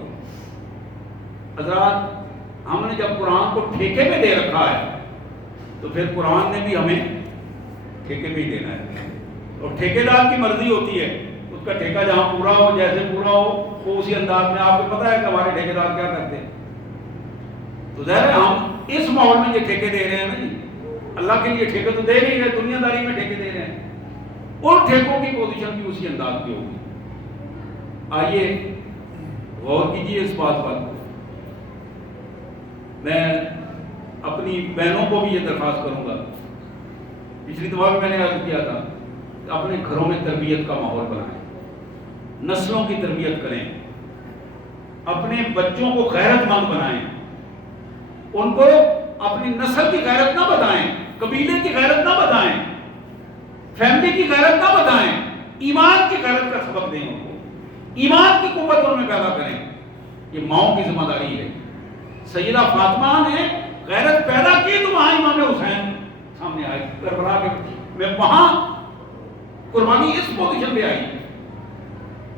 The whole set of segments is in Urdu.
ہوتی ہے. حضرات ہم نے جب قرآن کو ٹھیکے میں دے رکھا ہے تو پھر قرآن نے بھی ہمیں ٹھیکے میں ہی دینا ہے. اور ٹھیکیدار کی مرضی ہوتی ہے اس کا ٹھیکہ جہاں پورا ہو جیسے پورا ہو وہ اسی انداز میں. آپ کو پتہ ہے کہ ہمارے ٹھیکیدار کیا کرتے ہیں. تو ظاہر ہے ہم اس ماحول میں یہ ٹھیکے دے رہے ہیں نا جی, اللہ کے لیے ٹھیکے تو دے نہیں رہے, دنیا داری میں ٹھیکے دے رہے ہیں. ان ٹھیکوں کی پوزیشن بھی اسی انداز کی ہوگی. آئیے غور کیجیے اس بات پر. میں اپنی بہنوں کو بھی یہ درخواست کروں گا, پچھلی دفعہ بھی میں نے عرض کیا تھا کہ اپنے گھروں میں تربیت کا ماحول بنائیں, نسلوں کی تربیت کریں, اپنے بچوں کو غیرت مند بنائیں, ان کو اپنی نسل کی غیرت نہ بتائیں, قبیلے کی غیرت نہ بتائیں, فیملی کی غیرت نہ بتائیں, ایمان کی غیرت کا سبق دیں ان کو, ایمان کی قوت ان میں پیدا کریں. یہ ماؤں کی ذمہ داری ہے. سیدہ فاطمہ نے غیرت پیدا کی تو وہاں امام حسین سامنے آئے کربلا کے میں, وہاں قربانی اس پوزیشن پہ آئی.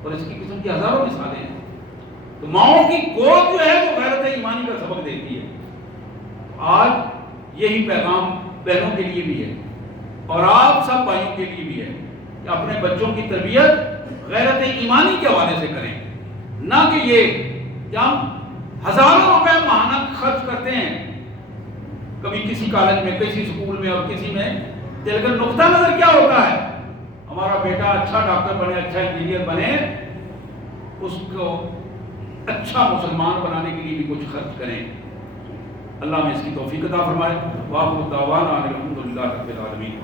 اور اس کی قسم کی ہزاروں مثالیں ہیں. تو ماؤں کی گود جو ہے وہ غیرت ایمانی کا سبق دیتی ہے. آج یہی پیغام بہنوں کے لیے بھی ہے اور آپ سب بھائیوں کے لیے بھی ہے کہ اپنے بچوں کی تربیت غیرت ایمانی کے حوالے سے کریں, نہ کہ یہ کہ ہم ہزاروں روپے ماہانہ خرچ کرتے ہیں کبھی کسی کالج میں, کسی اسکول میں اور کسی میں. لیکن نقطہ نظر کیا ہوتا ہے, ہمارا بیٹا اچھا ڈاکٹر بنے, اچھا انجینئر بنے, اس کو اچھا مسلمان بنانے کے لیے بھی کچھ خرچ کریں. اللہ میں اس کی توفیق عطا فرمائے. وآخر دعوانا ان الحمد للہ رب العالمین.